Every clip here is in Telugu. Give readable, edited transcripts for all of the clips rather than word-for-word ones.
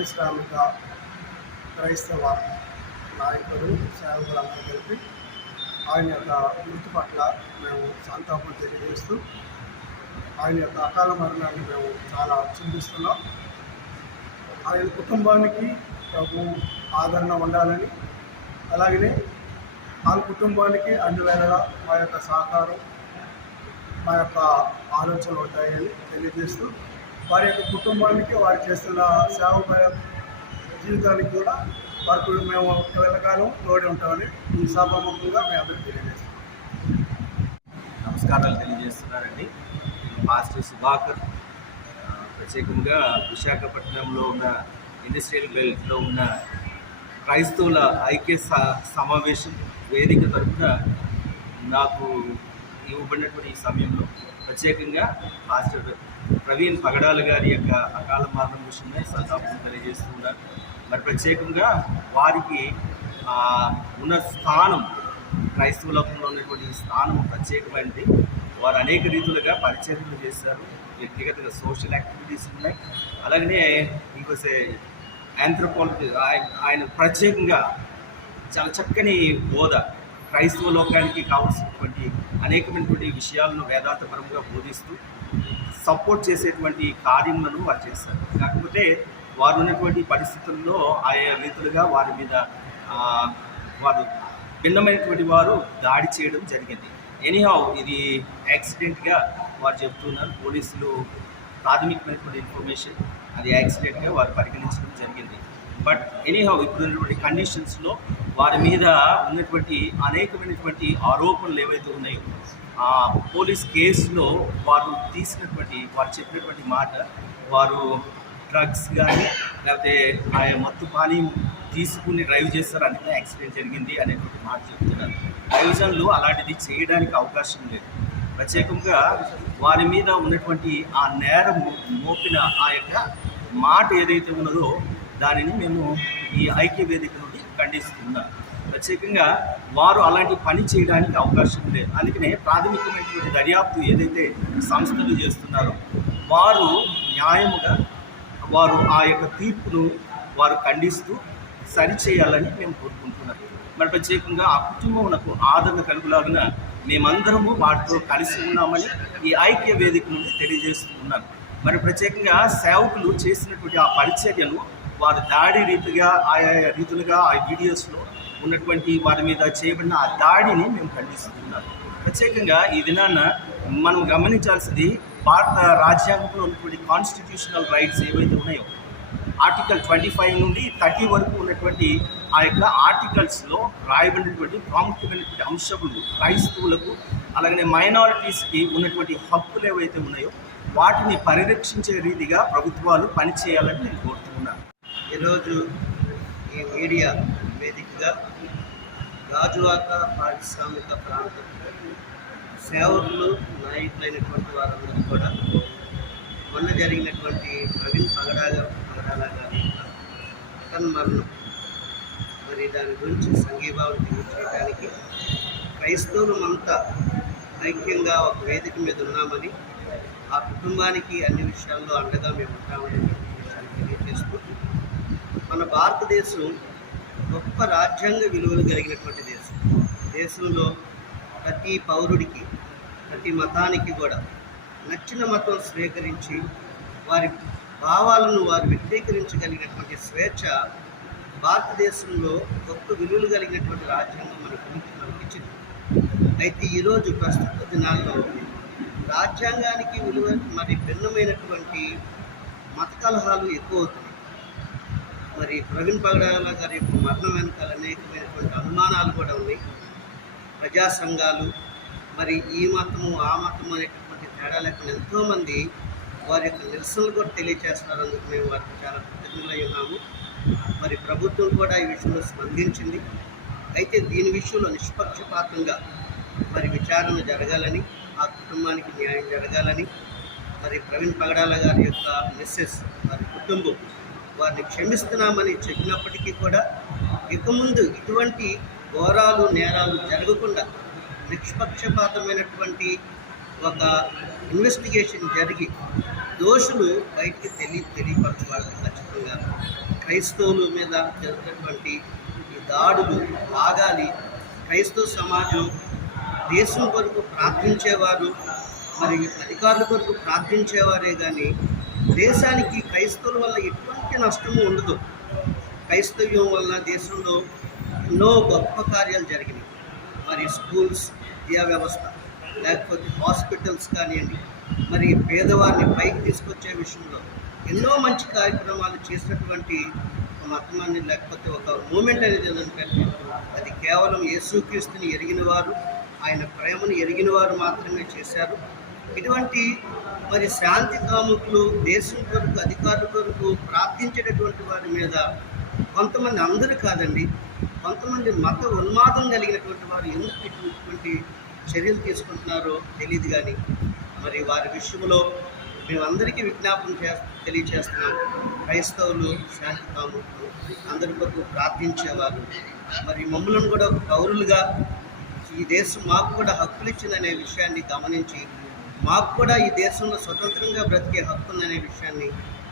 పారిశ్రామిక క్రైస్తవ నాయకులు సేవకులందరూ కలిపి ఆయన యొక్క మృతి పట్ల మేము సంతాపం తెలియజేస్తూ ఆయన యొక్క అకాల మరణాన్ని మేము చాలా చింతిస్తున్నాం. ఆయన కుటుంబానికి ప్రభు ఆదరణ ఉండాలని, అలాగనే ఆ కుటుంబానికి అన్ని వేళలా మా యొక్క సహకారం, మా యొక్క ఆలోచనలు ఉంటాయని తెలియజేస్తూ వారి యొక్క కుటుంబానికి వారు చేస్తున్న సేవ జీవితానికి కూడా వారికి మేము వెళ్ళకాలం తోడి ఉంటామని ఈ సభాముఖంగా మేము అందరికీ తెలియజేస్తాం. నమస్కారాలు తెలియజేస్తున్నారండి. మాస్టర్ సుధాకర్ ప్రత్యేకంగా విశాఖపట్నంలో ఉన్న ఇండస్ట్రియల్ బెల్ట్లో ఉన్న క్రైస్తవుల ఐక్య సమావేశం వేదిక తరఫున నాకు ఇవ్వబడినటువంటి ఈ సమయంలో ప్రత్యేకంగా మాస్టర్ ప్రవీణ్ పగడాల గారి యొక్క అకాల మరణం విషయమై సంతాపం తెలియజేస్తున్నారు. మరి ప్రత్యేకంగా వారికి ఉన్న స్థానం, క్రైస్తవ లోకంలో ఉన్నటువంటి స్థానం ప్రత్యేకమైనది. వారు అనేక రీతులుగా పరిచర్యలు చేశారు. వ్యక్తిగతంగా సోషల్ యాక్టివిటీస్ ఉన్నాయి. అలాగనే ఇంకోసే ఆంథ్రోపాలజీ, ఆయన ప్రత్యేకంగా చాలా చక్కని బోధ, క్రైస్తవ లోకానికి కావాల్సినటువంటి అనేకమైనటువంటి విషయాలను వేదాంతపరంగా బోధిస్తూ సపోర్ట్ చేసేటువంటి కార్యములను వారు చేశారు. కాకపోతే వారు ఉన్నటువంటి పరిస్థితుల్లో ఆయా రీతులుగా వారి మీద వారు భిన్నమైనటువంటి వారు దాడి చేయడం జరిగింది. ఎనీహౌ ఇది యాక్సిడెంట్గా వారు చెప్తున్నారు. పోలీసులు ప్రాథమికమైనటువంటి ఇన్ఫర్మేషన్ అది యాక్సిడెంట్గా వారు పరిగణించడం జరిగింది. బట్ ఎనీహౌ ఇప్పుడు ఉన్నటువంటి కండిషన్స్లో వారి మీద ఉన్నటువంటి అనేకమైనటువంటి ఆరోపణలు ఏవైతే ఉన్నాయో పోలీస్ కేసులో వారు చెప్పినటువంటి మాట, వారు డ్రగ్స్ కానీ లేకపోతే ఆయా మత్తు పానీయం తీసుకుని డ్రైవ్ చేస్తారు, అందుకే యాక్సిడెంట్ జరిగింది అనేటువంటి మాట చెప్తున్నారు. డ్రైవర్లు అలాంటిది చేయడానికి అవకాశం లేదు. ప్రత్యేకంగా వారి మీద ఉన్నటువంటి ఆ నేరం మోపిన ఆ యొక్క మాట ఏదైతే ఉన్నదో దానిని మేము ఈ ఐక్య వేదిక నుండి ఖండిస్తున్నాం. ప్రత్యేకంగా వారు అలాంటి పని చేయడానికి అవకాశం లేదు. అందుకనే ప్రాథమికమైనటువంటి దర్యాప్తు ఏదైతే సంస్థలు చేస్తున్నారో వారు న్యాయముగా వారు ఆ యొక్క తీర్పును వారు ఖండిస్తూ సరిచేయాలని మేము కోరుకుంటున్నాం. మరి ప్రత్యేకంగా ఆ కుటుంబమునకు ఆదరణ కలుగులాగా మేమందరము వాటితో కలిసి ఉన్నామని ఈ ఐక్య వేదిక నుండి తెలియజేస్తున్నాను. మరి ప్రత్యేకంగా సేవకులు చేసినటువంటి ఆ పరిచర్యను వారు దాడి ఆయా రీతులుగా ఆ వీడియోస్లో ఉన్నటువంటి వారి మీద చేయబడిన ఆ దాడిని మేము ఖండిస్తున్నాం. ప్రత్యేకంగా ఈ దినాన మనం గమనించాల్సింది భారత రాజ్యాంగంలో ఉన్నటువంటి కాన్స్టిట్యూషనల్ రైట్స్ ఏవైతే ఉన్నాయో ఆర్టికల్ 25 నుండి 30 వరకు ఉన్నటువంటి ఆ యొక్క ఆర్టికల్స్లో రాయబడినటువంటి ప్రాముఖ్యమైనటువంటి అంశములు క్రైస్తవులకు అలాగనే మైనారిటీస్కి ఉన్నటువంటి హక్కులు ఏవైతే ఉన్నాయో వాటిని పరిరక్షించే రీతిగా ప్రభుత్వాలు పనిచేయాలని నేను కోరుతున్నాను. ఈరోజు ఈ మీడియా వేదికగా గాజువాక పారిశ్రామిక ప్రాంతం సేవకులు నాయకులైనటువంటి వారందరూ కూడా మొన్న జరిగినటువంటి ప్రవీణ్ పగడాల గారి మరణం, మరి దాని గురించి సంఘీభావం తెలియజేయడానికి క్రైస్తవులమంతా ఐక్యంగా ఒక వేదిక మీద ఉన్నామని, ఆ కుటుంబానికి అన్ని విషయాల్లో అండగా మేము ఉంటామని తెలియజేస్తూ, మన భారతదేశం గొప్ప రాజ్యాంగ విలువలు కలిగినటువంటి దేశం. దేశంలో ప్రతి పౌరుడికి, ప్రతి మతానికి కూడా నచ్చిన మతం స్వీకరించి వారి భావాలను వారు వ్యక్తీకరించగలిగినటువంటి స్వేచ్ఛ భారతదేశంలో గొప్ప విలువలు కలిగినటువంటి రాజ్యాంగం మనకిచ్చింది. అయితే ఈరోజు ప్రస్తుత దినాల్లో రాజ్యాంగానికి విలువ మరి భిన్నమైనటువంటి మత కలహాలు ఎక్కువ అవుతున్నాయి. మరి ప్రవీణ్ పగడాల గారి యొక్క మరణం వెనకాల అనేకమైనటువంటి అనుమానాలు కూడా ఉన్నాయి. ప్రజా సంఘాలు మరి ఈ మతము ఆ మతము అనేటటువంటి తేడా లేకుండా ఎంతోమంది వారి యొక్క నిరసనలు కూడా తెలియజేస్తున్నారు. అందుకు మేము వారికి చాలా కృతజ్ఞులై ఉన్నాము. మరి ప్రభుత్వం కూడా ఈ విషయంలో స్పందించింది. అయితే దీని విషయంలో నిష్పక్షపాతంగా మరి విచారణ జరగాలని, ఆ కుటుంబానికి న్యాయం జరగాలని, మరి ప్రవీణ్ పగడాల గారి యొక్క మిస్సెస్ వారి కుటుంబం వారిని క్షమిస్తున్నామని చెప్పినప్పటికీ కూడా ఇక ముందు ఇటువంటి ఘోరాలు నేరాలు జరగకుండా నిష్పక్షపాతమైనటువంటి ఒక ఇన్వెస్టిగేషన్ జరిగి దోషులు బయటికి తెలియపరచాలని ఖచ్చితంగా క్రైస్తవుల మీద జరుగుతున్నటువంటి ఈ దాడులు ఆగాలి. క్రైస్తవ సమాజం దేశం కొరకు ప్రార్థించేవారు, మరి అధికారుల కొరకు ప్రార్థించేవారే కానీ దేశానికి క్రైస్తవుల వల్ల ఎటువంటి నష్టము ఉండదు. క్రైస్తవ్యం వల్ల దేశంలో ఎన్నో గొప్ప కార్యాలు జరిగినాయి. మరి స్కూల్స్, విద్యా వ్యవస్థ, లేకపోతే హాస్పిటల్స్ కానివ్వండి, మరి పేదవారిని పైకి తీసుకొచ్చే విషయంలో ఎన్నో మంచి కార్యక్రమాలు చేసినటువంటి మతమాన్ని, లేకపోతే ఒక మూమెంట్ అనేది ఏంటంటే అది కేవలం యేసుక్రీస్తుని ఎరిగిన వారు, ఆయన ప్రేమను ఎరిగిన వారు మాత్రమే చేశారు. ఇటువంటి మరి శాంతి కాముకులు, దేశం కొరకు, అధికారుల కొరకు ప్రార్థించేటటువంటి వారి మీద కొంతమంది, అందరూ కాదండి, కొంతమంది మత ఉన్మాదం కలిగినటువంటి వారు ఎందుకు ఇటువంటి చర్యలు తీసుకుంటున్నారో తెలియదు. కానీ మరి వారి విషయంలో మేమందరికీ విజ్ఞాపన తెలియచేస్తున్నాం. క్రైస్తవులు, శాంతి కాముకులు, అందరి కొరకు ప్రార్థించేవారు, మరి మమ్మల్ని కూడా పౌరులుగా ఈ దేశం మాకు కూడా హక్కులు ఇచ్చిందనే విషయాన్ని గమనించి మాకు కూడా ఈ దేశంలో స్వతంత్రంగా బ్రతికే హక్కు ఉందనే విషయాన్ని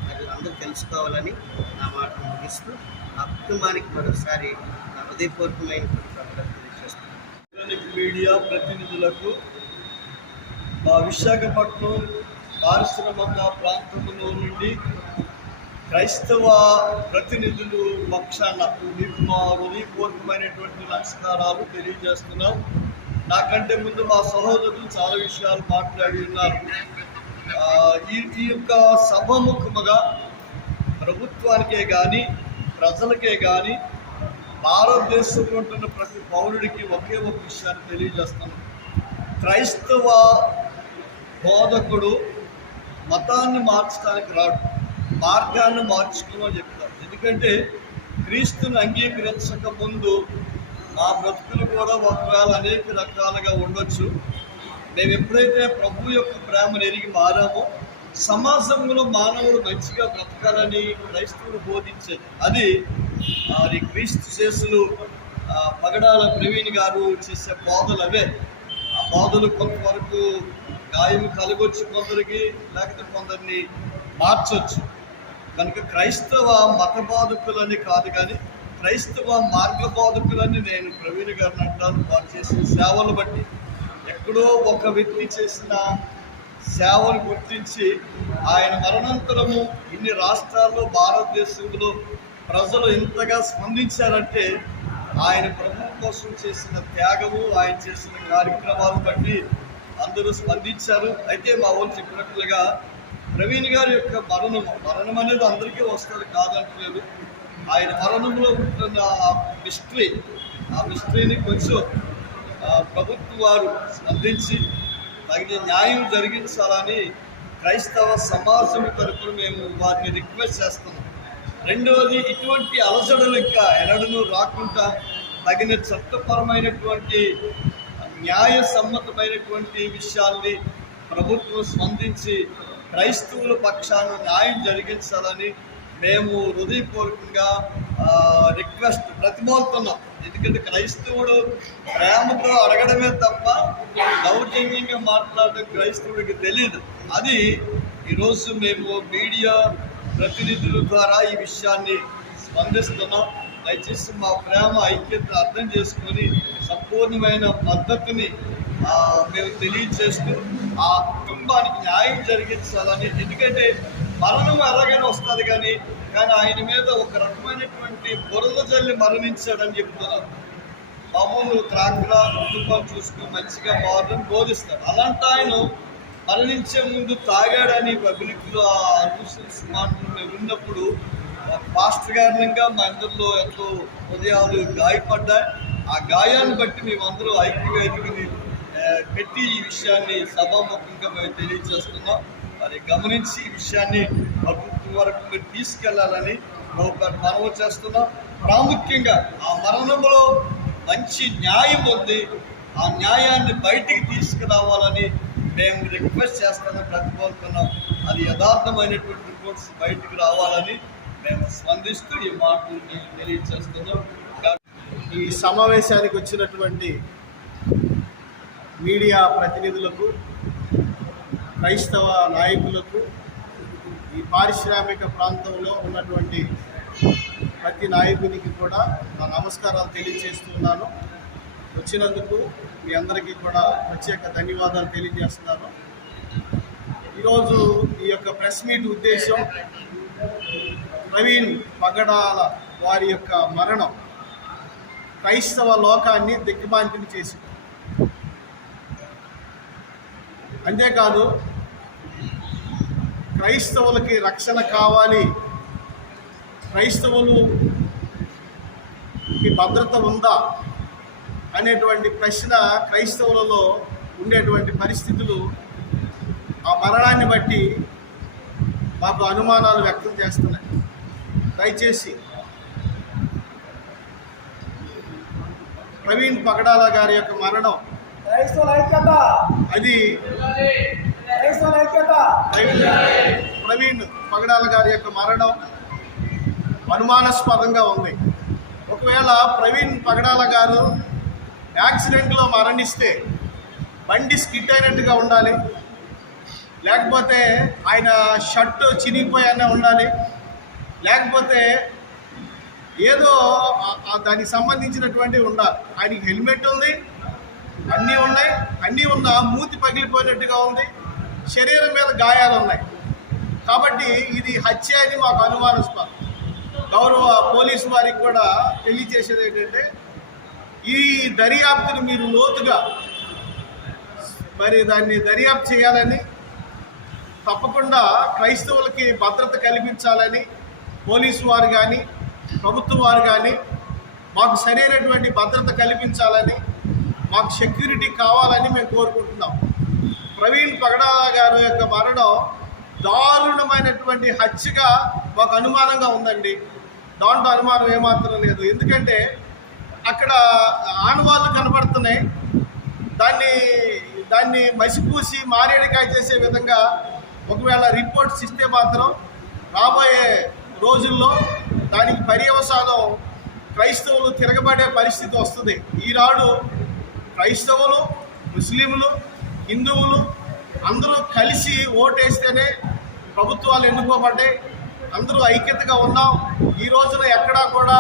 మరి అందరూ తెలుసుకోవాలని నా మాట ముగిస్తూ ఆ కుటుంబానికి మరోసారి నా హృదయపూర్వకమైనటువంటి తెలియజేస్తున్నాను. మీడియా ప్రతినిధులకు మా విశాఖపట్నం పారిశ్రామిక ప్రాంతంలో నుండి క్రైస్తవ ప్రతినిధులు పక్షాన మీకు మా హృదయపూర్వకమైనటువంటి నమస్కారాలు తెలియజేస్తున్నాం. నాకంటే ముందు మా సహోదరులు చాలా విషయాలు మాట్లాడి ఉన్నారు. ఈ యొక్క సభముఖముగా ప్రభుత్వానికే కానీ ప్రజలకే కానీ భారతదేశంలో ఉంటున్న ప్రతి పౌరుడికి ఒకే ఒక విషయాన్ని తెలియజేస్తున్నాం. క్రైస్తవ బోధకుడు మతాన్ని మార్చడానికి రాడు, మార్గాన్ని మార్చుకోమని చెప్తారు. ఎందుకంటే క్రీస్తుని అంగీకరించక ముందు మా బ్రతుకులు కూడా ఒకవేళ అనేక రకాలుగా ఉండొచ్చు. మేము ఎప్పుడైతే ప్రభు యొక్క ప్రేమను ఎరిగి మారామో సమాజంలో మానవులు మంచిగా బ్రతకాలని క్రైస్తవులు బోధించేది. అది క్రీస్తు శేషులు పగడాల ప్రవీణ్ గారు చేసే బోధలు అవే. ఆ బోధలు కొంతవరకు గాయం కలగొచ్చు కొందరికి, లేకపోతే కొందరిని మార్చొచ్చు. కనుక క్రైస్తవ మత బోధకులని కాదు, కానీ క్రైస్తవ మార్గ బోధకులని నేను ప్రవీణ్ గారిని అంటాను. వారు చేసిన సేవలు బట్టి ఎక్కడో ఒక వ్యక్తి చేసిన సేవను గుర్తించి ఆయన మరణాంతరము ఇన్ని రాష్ట్రాల్లో, భారతదేశంలో ప్రజలు ఇంతగా స్పందించారంటే ఆయన ప్రభు కోసం చేసిన త్యాగము, ఆయన చేసిన కార్యక్రమాలు బట్టి అందరూ స్పందించారు. అయితే మా వాళ్ళు చెప్పినట్లుగా ప్రవీణ్ గారి యొక్క మరణం అనేది అందరికీ వస్తుంది కాదంటలేదు. ఆయన మరణంలో ఉంటున్న ఆ మిస్టరీని కొంచెం ప్రభుత్వం వారు స్పందించి తగిన న్యాయం జరిగించాలని క్రైస్తవ సమాజం తరపున మేము వారిని రిక్వెస్ట్ చేస్తున్నాం. రెండవది, ఇటువంటి అలసడలు ఇంకా ఎన్నడూ రాకుండా తగిన చట్టపరమైనటువంటి న్యాయ సమ్మతమైనటువంటి విషయాల్ని ప్రభుత్వం స్పందించి క్రైస్తవుల పక్షాన న్యాయం జరిగించాలని మేము హృదయపూర్వకంగా బ్రతిమాలుతున్నాం. ఎందుకంటే క్రైస్తవుడు ప్రేమతో అడగడమే తప్ప దౌర్జన్యంగా మాట్లాడడం క్రైస్తవుడికి తెలియదు. అది ఈరోజు మేము మీడియా ప్రతినిధుల ద్వారా ఈ విషయాన్ని స్పందిస్తున్నాం. దయచేసి మా ప్రేమ ఐక్యతను అర్థం చేసుకొని సంపూర్ణమైన మద్దతుని మేము తెలియజేస్తూ ఆ కుటుంబానికి న్యాయం జరిగించాలని. ఎందుకంటే మరణం ఎలాగైనా వస్తుంది, కానీ ఆయన మీద ఒక రకమైనటువంటి బురద జల్లి మరణించాడని చెప్తున్నారు. మామూలు త్రాగులా కుటుంబం చూసుకుని మంచిగా మారని బోధిస్తారు. అలాంటి ఆయన మరణించే ముందు తాగాడని పబ్లిక్లో ఆ న్యూస్ మాటలు విన్నప్పుడు పాస్టర్ గారిగా మా అందరిలో ఎంతో హృదయాలు గాయపడ్డాయి. ఆ గాయాన్ని బట్టి మేమందరూ ఐక్యవేదికని పెట్టి ఈ విషయాన్ని సభాముఖంగా మేము తెలియజేస్తున్నాం. మరి గమనించి ఈ విషయాన్ని ప్రభుత్వం వరకు మీరు తీసుకెళ్లాలని మనవి చేస్తున్నాం. ప్రాముఖ్యంగా ఆ మరణంలో మంచి న్యాయం ఉంది, ఆ న్యాయాన్ని బయటికి తీసుకురావాలని మేము రిక్వెస్ట్ చేస్తున్నాం, ప్రతిపాదుతున్నాం. అది యథార్థమైనటువంటి రిపోర్ట్స్ బయటికి రావాలని మేము స్పందిస్తూ ఈ మాటలు తెలియజేస్తున్నాం. ఈ సమావేశానికి వచ్చినటువంటి మీడియా ప్రతినిధులకు, క్రైస్తవ నాయకులకు, ఈ పారిశ్రామిక ప్రాంతంలో ఉన్నటువంటి ప్రతి నాయకునికి కూడా నా నమస్కారాలు తెలియజేస్తున్నాను. వచ్చినందుకు మీ అందరికీ కూడా ప్రత్యేక ధన్యవాదాలు తెలియజేస్తున్నాను. ఈరోజు ఈ యొక్క ప్రెస్ మీట్ ఉద్దేశం ప్రవీణ్ పగడాల వారి యొక్క మరణం క్రైస్తవ లోకాన్ని దిగ్భ్రాంతిని చేసింది. అంతేకాదు క్రైస్తవులకి రక్షణ కావాలి, క్రైస్తవులకి భద్రత ఉందా అనేటువంటి ప్రశ్న క్రైస్తవులలో ఉండేటువంటి పరిస్థితులు ఆ మరణాన్ని బట్టి మాకు అనుమానాలు వ్యక్తం చేస్తున్నాయి. దయచేసి ప్రవీణ్ పగడాల గారి యొక్క మరణం అది ప్రవీణ్ పగడాల గారి యొక్క మరణం అనుమానాస్పదంగా ఉంది. ఒకవేళ ప్రవీణ్ పగడాల గారు యాక్సిడెంట్లో మరణిస్తే బండి స్కిడ్ అయినట్టుగా ఉండాలి, లేకపోతే ఆయన షర్ట్ చినిగిపోయానే ఉండాలి, లేకపోతే ఏదో దానికి సంబంధించినటువంటివి ఉండాలి. ఆయనకి హెల్మెట్ ఉంది, అన్నీ ఉన్నాయి, అన్నీ ఉన్నా మూతి పగిలిపోయినట్టుగా ఉంది, శరీరం మీద గాయాలు ఉన్నాయి. కాబట్టి ఇది హత్య అని మాకు అనుమానాస్పదం. గౌరవ పోలీసు వారికి కూడా తెలియజేసేది ఏంటంటే ఈ దర్యాప్తును మీరు లోతుగా దాన్ని దర్యాప్తు చేయాలని, తప్పకుండా క్రైస్తవులకి భద్రత కల్పించాలని పోలీసు వారు కానీ ప్రభుత్వం వారు కానీ మాకు సరైనటువంటి భద్రత కల్పించాలని, మాకు సెక్యూరిటీ కావాలని మేము కోరుకుంటున్నాం. ప్రవీణ్ పగడాల గారి యొక్క మరణం దారుణమైనటువంటి హత్యగా మాకు అనుమానంగా ఉందండి. దాంట్లో అనుమానం ఏమాత్రం లేదు. ఎందుకంటే అక్కడ ఆనవాళ్ళు కనబడుతున్నాయి. దాన్ని మసిపూసి మారేడికాయ చేసే విధంగా ఒకవేళ రిపోర్ట్స్ ఇస్తే మాత్రం రాబోయే రోజుల్లో దానికి పర్యవసానం క్రైస్తవులు తిరగబడే పరిస్థితి వస్తుంది. ఈనాడు క్రైస్తవులు, ముస్లింలు, హిందువులు అందరూ కలిసి ఓటేస్తేనే ప్రభుత్వాలు ఎన్నుకోబడ్డాయి. అందరూ ఐక్యతగా ఉన్నాం. ఈ రోజున ఎక్కడా కూడా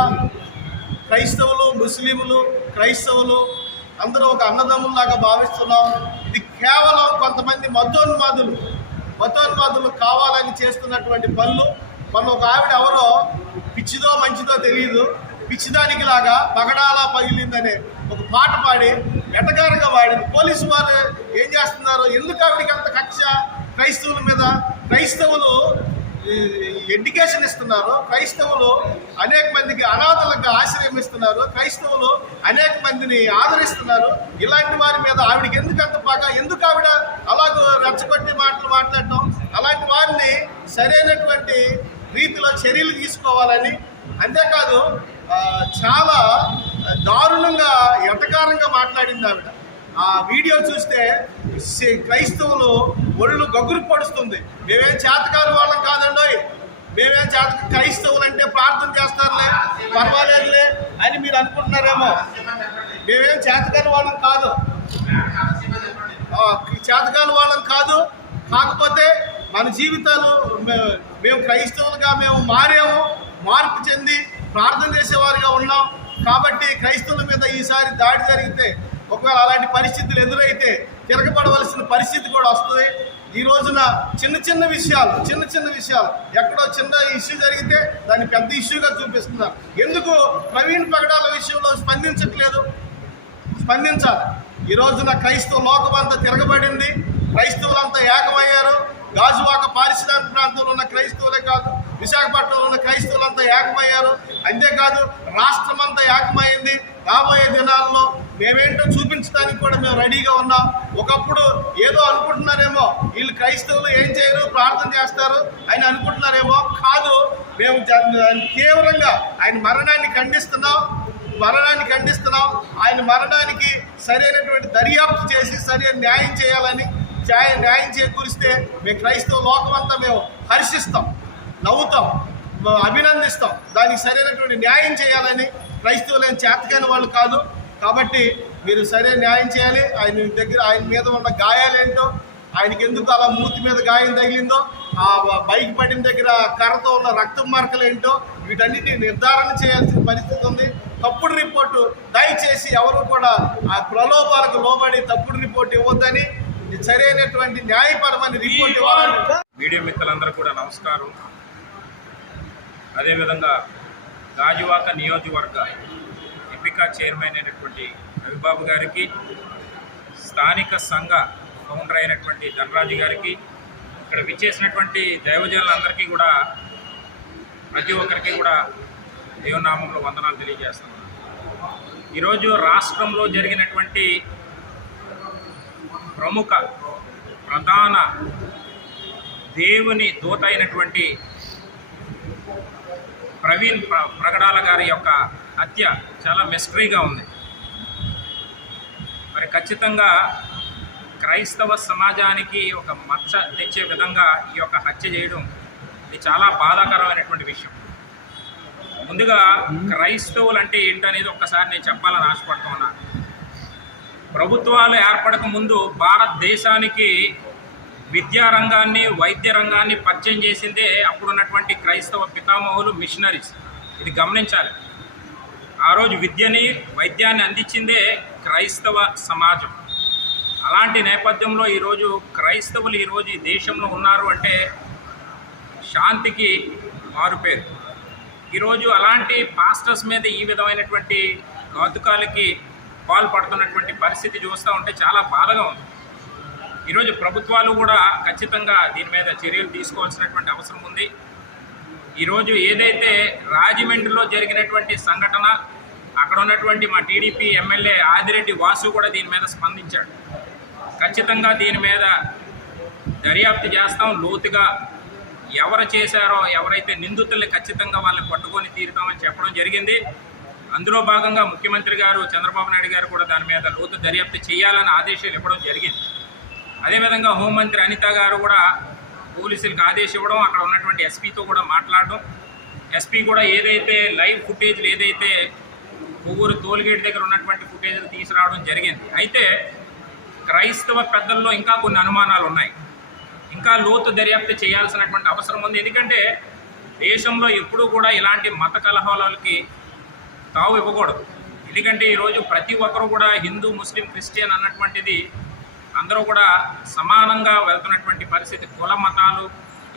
క్రైస్తవులు, ముస్లింలు, క్రైస్తవులు అందరూ ఒక అన్నదమ్ముల్లాగా భావిస్తున్నాం. ఇది కేవలం కొంతమంది మతోన్మాదులు కావాలని చేస్తున్నటువంటి పనులు. మన ఒక ఆవిడ ఎవరో పిచ్చిదో మంచిదో తెలియదు, పిచ్చిదానికి లాగా పగడాలా పగిలిందనే ఒక పాట పాడి వెటకారంగా వాడింది. పోలీసు వారు ఏం చేస్తున్నారు? ఎందుకు ఆవిడికి అంత కక్ష క్రైస్తవుల మీద? క్రైస్తవులు ఎడ్యుకేషన్ ఇస్తున్నారు, క్రైస్తవులు అనేక మందికి అనాథలకు ఆశ్రయం ఇస్తున్నారు, క్రైస్తవులు అనేక మందిని ఆదరిస్తున్నారు. ఇలాంటి వారి మీద ఆవిడకి ఎందుకు అంత పగ? ఎందుకు ఆవిడ అలాగూ రెచ్చగొట్టి మాటలు మాట్లాడటం? అలాంటి వారిని సరైనటువంటి రీతిలో చర్యలు తీసుకోవాలని, అంతేకాదు చాలా దారుణంగా ఎటకారంగా మాట్లాడింది ఆవిడ. ఆ వీడియో చూస్తే క్రైస్తవులు ఒళ్ళు గగురు పడుస్తుంది. మేమేం చేతకారు వాళ్ళం కాదండి, క్రైస్తవులు అంటే ప్రార్థన చేస్తారులే, పర్వాలేదులే అని మీరు అనుకుంటున్నారేమో. మేమేం చేతకారు వాళ్ళం కాదు. కాకపోతే మన జీవితాలు మేము క్రైస్తవులుగా మార్పు చెంది ప్రార్థన చేసేవారిగా ఉన్నాం. కాబట్టి క్రైస్తవుల మీద ఈసారి దాడి జరిగితే, ఒకవేళ అలాంటి పరిస్థితులు ఎదురైతే తిరగబడవలసిన పరిస్థితి కూడా వస్తుంది. ఈ రోజున చిన్న చిన్న విషయాలు ఎక్కడో చిన్న ఇష్యూ జరిగితే దాన్ని పెద్ద ఇష్యూగా చూపిస్తున్నారు. ఎందుకు ప్రవీణ్ పగడాల విషయంలో స్పందించాలి. ఈ రోజున క్రైస్తవ లోకం అంతా తిరగబడింది, క్రైస్తవులంతా ఏకమయ్యారు. గాజువాక పారిశ్రామిక ప్రాంతంలో ఉన్న క్రైస్తవులే కాదు, విశాఖపట్నంలో ఉన్న క్రైస్తవులంతా ఏకమయ్యారు. అంతేకాదు రాష్ట్రం అంతా ఏకమైంది. రాబోయే దినాల్లో మేమేంటో చూపించడానికి కూడా మేము రెడీగా ఉన్నాం. ఒకప్పుడు ఏదో అనుకుంటున్నారేమో, వీళ్ళు క్రైస్తవులు ఏం చేయరు, ప్రార్థన చేస్తారు అని అనుకుంటున్నారేమో. కాదు, మేము తీవ్రంగా ఆయన మరణాన్ని ఖండిస్తున్నాం. ఆయన మరణానికి సరైనటువంటి దర్యాప్తు చేసి సరైన న్యాయం చేయాలని, న్యాయం చేకూరిస్తే మేము క్రైస్తవ లోకం అంతా మేము హర్షిస్తాం, నవ్వుతాం, అభినందిస్తాం. దానికి సరైనటువంటి న్యాయం చేయాలని. క్రైస్తవులైన చేతకాని వాళ్ళు కాదు. కాబట్టి మీరు సరైన న్యాయం చేయాలి. ఆయన మీద ఉన్న గాయాలేంటో, ఆయనకి ఎందుకు అలా మూతి మీద గాయం తగిలిందో ఆ బైక్ పడిన దగ్గర కర్రతో ఉన్న రక్తం మార్కలు ఏంటో వీటన్నిటిని నిర్ధారణ చేయాల్సిన పరిస్థితి ఉంది. తప్పుడు రిపోర్టు దయచేసి ఎవరు కూడా ఆ ప్రలోభాలకు లోబడి తప్పుడు రిపోర్ట్ ఇవ్వద్దని, సరైనటువంటి న్యాయపరమైన రిపోర్ట్ ఇవ్వాలని. మీడియా మిత్రులందరూ కూడా నమస్కారం. అదేవిధంగా గాజువాక నియోజకవర్గ ఎంపిక చైర్మన్ అయినటువంటి రవిబాబు గారికి, స్థానిక సంఘ ఫౌండర్ అయినటువంటి ధనరాజు గారికి, ఇక్కడ విచ్చేసినటువంటి దైవజనులందరికీ కూడా ప్రతి ఒక్కరికి కూడా దేవనామంలో వందనాలు తెలియజేస్తున్నాను. ఈరోజు రాష్ట్రంలో జరిగినటువంటి ప్రముఖ ప్రధాన దేవుని దూత అయినటువంటి ప్రవీణ్ ప్రగడాల గారి యొక్క హత్య చాలా మిస్టరీగా ఉంది. మరి ఖచ్చితంగా క్రైస్తవ సమాజానికి ఒక మచ్చ తెచ్చే విధంగా ఈ యొక్క హత్య చేయడం ఇది చాలా బాధాకరమైనటువంటి విషయం. ముందుగా క్రైస్తవులు అంటే ఏంటనేది ఒక్కసారి నేను చెప్పాలని ఆశపడుతూ ఉన్నాను. ప్రభుత్వాలు ఏర్పడక ముందు భారతదేశానికి విద్యారంగాన్ని, వైద్య రంగాన్ని పరిచయం చేసిందే అప్పుడున్నటువంటి క్రైస్తవ పితామహులు, మిషనరీస్. ఇది గమనించాలి. ఆ రోజు విద్యని, వైద్యాన్ని అందించిందే క్రైస్తవ సమాజం. అలాంటి నేపథ్యంలో ఈరోజు క్రైస్తవులు ఈరోజు ఈ దేశంలో ఉన్నారు అంటే శాంతికి మారుపేరు. ఈరోజు అలాంటి పాస్టర్స్ మీద ఈ విధమైనటువంటి ఘాతుకాలకి పాల్పడుతున్నటువంటి పరిస్థితి చూస్తూ ఉంటే చాలా బాధగా ఉంది. ఈరోజు ప్రభుత్వాలు కూడా ఖచ్చితంగా దీని మీద చర్యలు తీసుకోవాల్సినటువంటి అవసరం ఉంది. ఈరోజు ఏదైతే రాజమండ్రిలో జరిగినటువంటి సంఘటన, అక్కడ ఉన్నటువంటి మా టీడీపీ ఎమ్మెల్యే ఆదిరెడ్డి వాసు కూడా దీని మీద స్పందించాడు. ఖచ్చితంగా దీని మీద దర్యాప్తు చేస్తాం, లోతుగా ఎవరు చేశారో, ఎవరైతే నిందితుల్ని ఖచ్చితంగా వాళ్ళని పట్టుకొని తీరుతామని చెప్పడం జరిగింది. అందులో భాగంగా ముఖ్యమంత్రి గారు చంద్రబాబు నాయుడు గారు కూడా దాని మీద లోతు దర్యాప్తు చేయాలని ఆదేశాలు ఇవ్వడం జరిగింది. అదేవిధంగా హోంమంత్రి అనిత గారు కూడా పోలీసులకు ఆదేశం ఇవ్వడం, అక్కడ ఉన్నటువంటి ఎస్పీతో కూడా మాట్లాడడం. ఎస్పీ కూడా ఏదైతే లైవ్ ఫుటేజ్లు ఏదైతే కొవ్వూరు టోల్గేట్ దగ్గర ఉన్నటువంటి ఫుటేజ్లు తీసుకురావడం జరిగింది. అయితే క్రైస్తవ పెద్దల్లో ఇంకా కొన్ని అనుమానాలు ఉన్నాయి. ఇంకా లోతు దర్యాప్తు చేయాల్సినటువంటి అవసరం ఉంది. ఎందుకంటే దేశంలో ఎప్పుడూ కూడా ఇలాంటి మత కలహాలకి తావు ఇవ్వకూడదు. ఎందుకంటే ఈరోజు ప్రతి ఒక్కరు కూడా హిందూ, ముస్లిం, క్రిస్టియన్ అన్నటువంటిది అందరూ కూడా సమానంగా వెళ్తున్నటువంటి పరిస్థితి. కుల మతాలు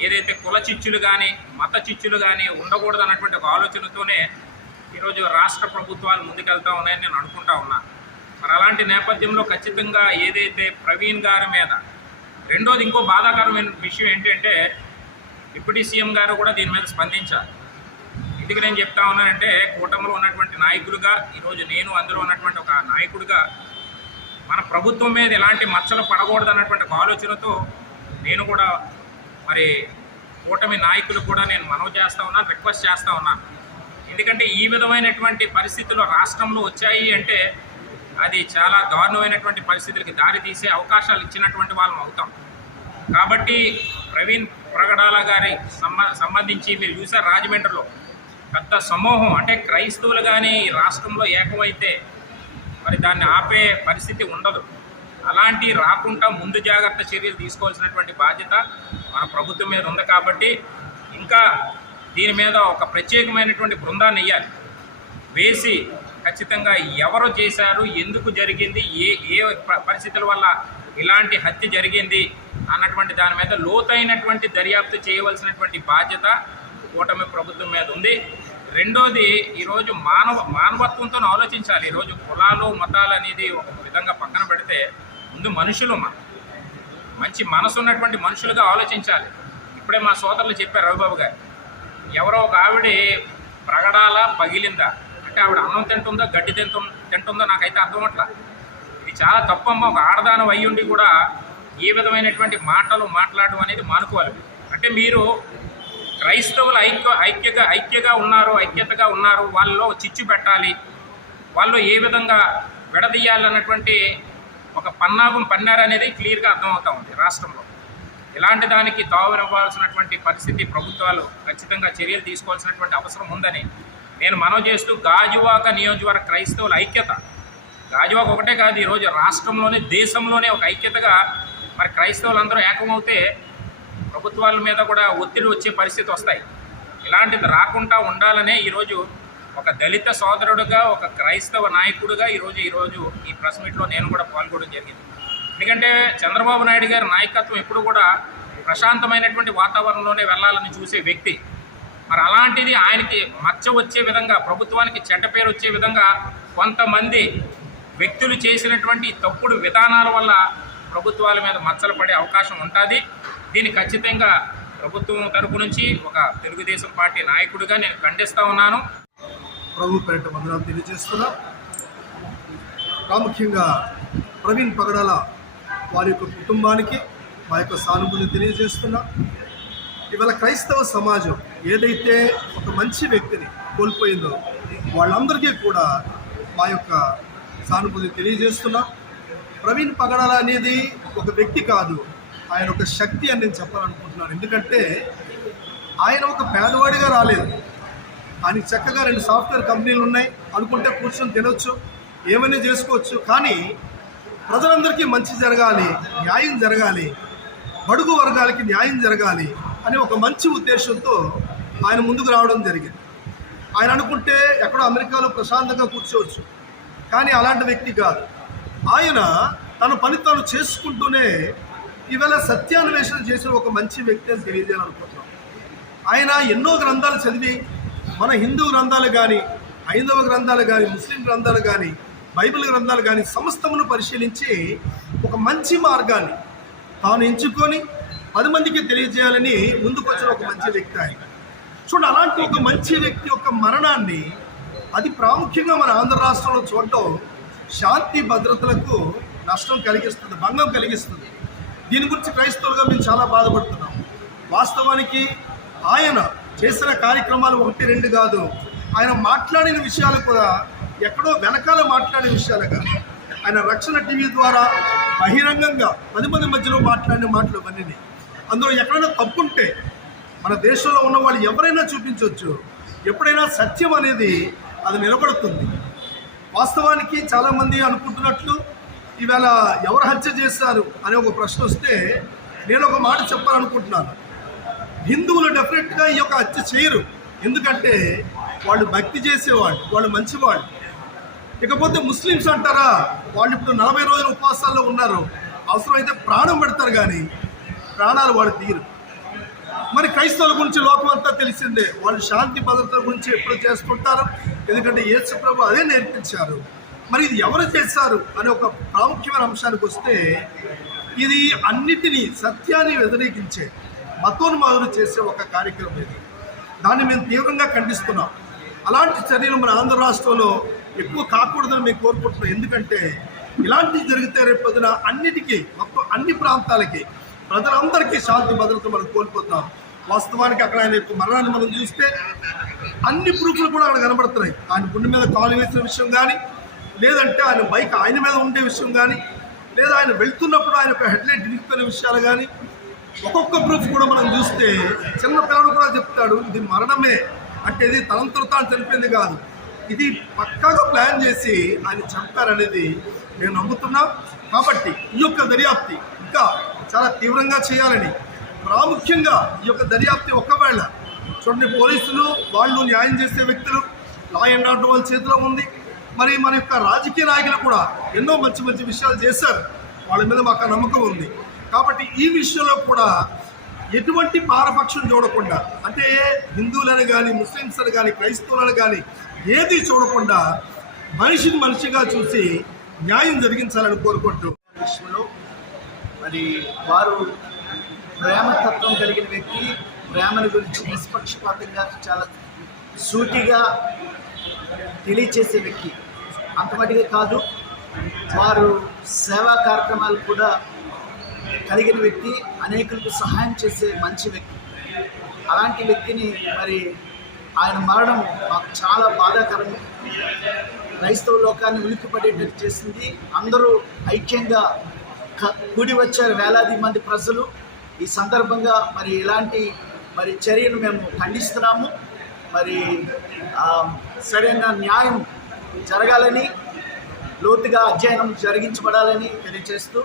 ఏదైతే కుల చిచ్చులు కానీ, మత చిచ్చులు కానీ ఉండకూడదు అన్నటువంటి ఒక ఆలోచనతోనే ఈరోజు రాష్ట్ర ప్రభుత్వాలు ముందుకెళ్తా ఉన్నాయని నేను అనుకుంటా ఉన్నాను. మరి అలాంటి నేపథ్యంలో ఖచ్చితంగా ఏదైతే ప్రవీణ్ గారి మీద, రెండోది ఇంకో బాధాకరమైన విషయం ఏంటంటే డిప్యూటీ సీఎం గారు కూడా దీని మీద స్పందించారు. ఎందుకు నేను చెప్తా ఉన్నానంటే, కూటమిలో ఉన్నటువంటి నాయకులుగా ఈరోజు నేను అందులో ఉన్నటువంటి ఒక నాయకుడిగా మన ప్రభుత్వం మీద ఎలాంటి మచ్చలు పడకూడదు అన్నటువంటి ఒక ఆలోచనతో నేను కూడా మరి కూటమి నాయకులు కూడా నేను మనవి చేస్తూ ఉన్నాను, రిక్వెస్ట్ చేస్తూ ఉన్నాను. ఎందుకంటే ఈ విధమైనటువంటి పరిస్థితులు రాష్ట్రంలో వచ్చాయి అంటే అది చాలా దారుణమైనటువంటి పరిస్థితులకి దారి తీసే అవకాశాలు ఇచ్చినటువంటి వాళ్ళం అవుతాం. కాబట్టి ప్రవీణ్ ప్రగడాల గారి సంబంధించి మీరు చూసారు, రాజమండ్రిలో పెద్ద సమూహం అంటే క్రైస్తవులు కానీ రాష్ట్రంలో ఏకమైతే మరి దాన్ని ఆపే పరిస్థితి ఉండదు. అలాంటి రాకుండా ముందు జాగ్రత్త చర్యలు తీసుకోవాల్సినటువంటి బాధ్యత మన ప్రభుత్వం మీద ఉంది. కాబట్టి ఇంకా దీని మీద ఒక ప్రత్యేకమైనటువంటి బృందాన్ని వేసి ఖచ్చితంగా ఎవరు చేశారు, ఎందుకు జరిగింది, ఏ పరిస్థితుల వల్ల ఇలాంటి హత్య జరిగింది అన్నటువంటి దాని మీద లోతైనటువంటి దర్యాప్తు చేయవలసినటువంటి బాధ్యత కూటమి ప్రభుత్వం మీద ఉంది. రెండోది, ఈరోజు మానవత్వంతో ఆలోచించాలి. ఈరోజు కులాలు, మతాలు అనేది ఒక విధంగా పక్కన పెడితే ముందు మనుషులు, మంచి మనసు ఉన్నటువంటి మనుషులుగా ఆలోచించాలి. ఇప్పుడే మా సోదరులు చెప్పారు, రవిబాబు గారు, ఎవరో ఒక ఆవిడ ప్రగడాల పగిలిందా అంటే ఆవిడ అన్నం తింటుందో గడ్డి తింటుందో నాకైతే అర్థమట్లా. ఇది చాలా తప్పమ్మ. ఒక ఆడదానం అయ్యుండి కూడా ఏ విధమైనటువంటి మాటలు మాట్లాడడం అనేది మానుకోవాలి. అంటే మీరు క్రైస్తవులు ఐక్యతగా ఉన్నారు, వాళ్ళలో చిచ్చు పెట్టాలి, వాళ్ళు ఏ విధంగా విడదీయాలన్నటువంటి ఒక పన్నాగం పన్నారనేది క్లియర్గా అర్థమవుతూ ఉంది రాష్ట్రంలో. ఇలాంటి దానికి తావునివ్వాల్సినటువంటి పరిస్థితి ప్రభుత్వాలు ఖచ్చితంగా చర్యలు తీసుకోవాల్సినటువంటి అవసరం ఉందని నేను మనవి చేస్తూ, గాజువాక నియోజకవర్గ క్రైస్తవుల ఐక్యత, గాజువాక ఒకటే కాదు, ఈరోజు రాష్ట్రంలోనే దేశంలోనే ఒక ఐక్యతగా మరి క్రైస్తవులందరూ ఏకమవుతే ప్రభుత్వాల మీద కూడా ఒత్తిడి వచ్చే పరిస్థితి వస్తాయి. ఇలాంటిది రాకుండా ఉండాలనే ఈరోజు ఒక దళిత సోదరుడుగా, ఒక క్రైస్తవ నాయకుడిగా ఈరోజు ఈ ప్రెస్ మీట్లో నేను కూడా పాల్గొనడం జరిగింది. ఎందుకంటే చంద్రబాబు నాయుడు గారి నాయకత్వం ఎప్పుడు కూడా ప్రశాంతమైనటువంటి వాతావరణంలోనే వెళ్ళాలని చూసే వ్యక్తి. మరి అలాంటిది ఆయనకి మచ్చ వచ్చే విధంగా, ప్రభుత్వానికి చెడ్డ పేరు వచ్చే విధంగా కొంతమంది వ్యక్తులు చేసినటువంటి తప్పుడు విధానాల వల్ల ప్రభుత్వాల మీద మచ్చలు పడే అవకాశం ఉంటుంది. దీన్ని ఖచ్చితంగా ప్రభుత్వం తరపు నుంచి ఒక తెలుగుదేశం పార్టీ నాయకుడిగా నేను ఖండిస్తూ ఉన్నాను. ప్రభు పేరిట వందనాలు తెలియజేస్తున్నా. ప్రాముఖ్యంగా ప్రవీణ్ పగడాల వారి యొక్క కుటుంబానికి మా యొక్క సానుభూతి తెలియజేస్తున్నా. ఇవాళ క్రైస్తవ సమాజం ఏదైతే ఒక మంచి వ్యక్తిని కోల్పోయిందో వాళ్ళందరికీ కూడా మా యొక్క సానుభూతి తెలియజేస్తున్నా. ప్రవీణ్ పగడాల అనేది ఒక వ్యక్తి కాదు, ఆయన ఒక శక్తి అని నేను చెప్పాలనుకుంటున్నాను. ఎందుకంటే ఆయన ఒక పేదవాడిగా రాలేదు. ఆయనకి చక్కగా 2 సాఫ్ట్వేర్ కంపెనీలు ఉన్నాయి, అనుకుంటే కూర్చొని తినొచ్చు, ఏమైనా చేసుకోవచ్చు. కానీ ప్రజలందరికీ మంచి జరగాలి, న్యాయం జరగాలి, బడుగు వర్గాలకి న్యాయం జరగాలి అనే ఒక మంచి ఉద్దేశంతో ఆయన ముందుకు రావడం జరిగింది. ఆయన అనుకుంటే ఎక్కడో అమెరికాలో ప్రశాంతంగా కూర్చోవచ్చు, కానీ అలాంటి వ్యక్తి కాదు. ఆయన తన పని తాను చేసుకుంటూనే ఇవాళ సత్యాన్వేషణ చేసిన ఒక మంచి వ్యక్తి అని తెలియజేయాలనుకుంటున్నాం. ఆయన ఎన్నో గ్రంథాలు చదివి, మన హిందూ గ్రంథాలు కానీ, హైందవ గ్రంథాలు కానీ, ముస్లిం గ్రంథాలు కానీ, బైబిల్ గ్రంథాలు కానీ సమస్తమును పరిశీలించి ఒక మంచి మార్గాన్ని తాను ఎంచుకొని 10 మందికి తెలియజేయాలని ముందుకొచ్చిన ఒక మంచి వ్యక్తి ఆయన. చూడండి, అలాంటి ఒక మంచి వ్యక్తి యొక్క మరణాన్ని అది ప్రాముఖ్యంగా మన ఆంధ్ర రాష్ట్రంలో చూడటం శాంతి భద్రతలకు నష్టం కలిగిస్తుంది, భంగం కలిగిస్తుంది. దీని గురించి క్రైస్తవులుగా మేము చాలా బాధపడుతున్నాం. వాస్తవానికి ఆయన చేసిన కార్యక్రమాలు 1, 2 కాదు, ఆయన మాట్లాడిన విషయాలు కూడా ఎక్కడో వెనకాల మాట్లాడే విషయాలుగా, ఆయన రక్షణ టీవీ ద్వారా బహిరంగంగా 10 మంది మధ్యలో మాట్లాడిన మాటలు అవన్నీ. అందులో ఎక్కడైనా తప్పుంటే మన దేశంలో ఉన్న వాళ్ళు ఎవరైనా చూపించవచ్చు. ఎప్పుడైనా సత్యం అనేది అది నిలబడుతుంది. వాస్తవానికి చాలామంది అనుకుంటున్నట్లు ఇవాళ ఎవరు హత్య చేశారు అనే ఒక ప్రశ్న వస్తే నేను ఒక మాట చెప్పాలనుకుంటున్నాను. హిందువులు డెఫినెట్గా ఈ యొక్క హత్య చేయరు, ఎందుకంటే వాళ్ళు భక్తి చేసేవాళ్ళు, వాళ్ళు మంచివాళ్ళు. ఇకపోతే ముస్లిమ్స్ అంటారా, వాళ్ళు ఇప్పుడు 40 రోజుల ఉపవాసాల్లో ఉన్నారు, అవసరమైతే ప్రాణం పెడతారు, కానీ ప్రాణాలు వాళ్ళు తీయరు. మరి క్రైస్తవుల గురించి లోకం అంతా తెలిసిందే, వాళ్ళు శాంతి భద్రతల గురించి ఎప్పుడు చేసుకుంటారు, ఎందుకంటే యేసు ప్రభు అదే నేర్పించారు. మరి ఇది ఎవరు చేశారు అనే ఒక ప్రాముఖ్యమైన అంశానికి వస్తే, ఇది అన్నిటినీ సత్యాన్ని వ్యతిరేకించే మతోన్మాదులు చేసే ఒక కార్యక్రమం ఇది. దాన్ని మేము తీవ్రంగా ఖండిస్తున్నాం. అలాంటి చర్యలు మన ఆంధ్ర రాష్ట్రంలో ఎక్కువ కాకూడదని మేము కోరుకుంటున్నాం. ఎందుకంటే ఇలాంటివి జరిగితే రేపు పొద్దున అన్నిటికీ, మొత్తం అన్ని ప్రాంతాలకి, ప్రజలందరికీ శాంతి భద్రత మనం కోల్పోతాం. వాస్తవానికి అక్కడ ఆయన యొక్క మరణాన్ని మనం చూస్తే అన్ని ప్రూఫ్లు కూడా అక్కడ కనబడుతున్నాయి. ఆయన గుండె మీద కాలు వేసిన విషయం కానీ, లేదంటే ఆయన బైక్ ఆయన మీద ఉండే విషయం కానీ, లేదా ఆయన వెళ్తున్నప్పుడు ఆయన యొక్క హెడ్లైట్ ఇరిగిపోయిన విషయాలు కానీ, ఒక్కొక్క ప్రూఫ్ కూడా మనం చూస్తే చిన్న పిల్లలు కూడా చెప్తాడు ఇది మరణమే, అంటే ఇది తనంతరం తాను చనిపోయింది కాదు, ఇది పక్కాగా ప్లాన్ చేసి ఆయన చంపారనేది నేను నమ్ముతున్నాం. కాబట్టి ఈ యొక్క దర్యాప్తి ఇంకా చాలా తీవ్రంగా చేయాలని, ప్రాముఖ్యంగా ఈ యొక్క దర్యాప్తి ఒకవేళ చూడండి, పోలీసులు వాళ్ళు న్యాయం చేసే వ్యక్తులు, లా అండ్ ఆర్డర్ వాళ్ళ చేతిలో ఉంది. మరి మన యొక్క రాజకీయ నాయకులు కూడా ఎన్నో మంచి మంచి విషయాలు చేశారు, వాళ్ళ మీద మాకు నమ్మకం ఉంది. కాబట్టి ఈ విషయంలో కూడా ఎటువంటి పారపక్షం చూడకుండా, అంటే హిందువులను కానీ, ముస్లిమ్స్ని కానీ, క్రైస్తవులను కానీ ఏది చూడకుండా మనిషిని మనిషిగా చూసి న్యాయం జరిగించాలని కోరుకుంటూ, విషయంలో మరి వారు ప్రేమతత్వం కలిగిన వ్యక్తి, ప్రేమను గురించి నిష్పక్షపాతంగా చాలా సూటిగా తెలియచేసే వ్యక్తి. అంతమటిగా కాదు, వారు సేవా కార్యక్రమాలు కూడా కలిగిన వ్యక్తి, అనేకులకు సహాయం చేసే మంచి వ్యక్తి. అలాంటి వ్యక్తిని మరి ఆయన మరణం మాకు చాలా బాధాకరం. క్రైస్తవ లోకాన్ని ఉలిక్కిపడేటట్టు చేసింది. అందరూ ఐక్యంగా కూడి వచ్చారు, వేలాది మంది ప్రజలు. ఈ సందర్భంగా మరి ఇలాంటి మరి చర్యను మేము ఖండిస్తున్నాము. మరి సరైన న్యాయం జరగాలని, లోతుగా అధ్యయనం జరిగించబడాలని తెలియజేస్తూ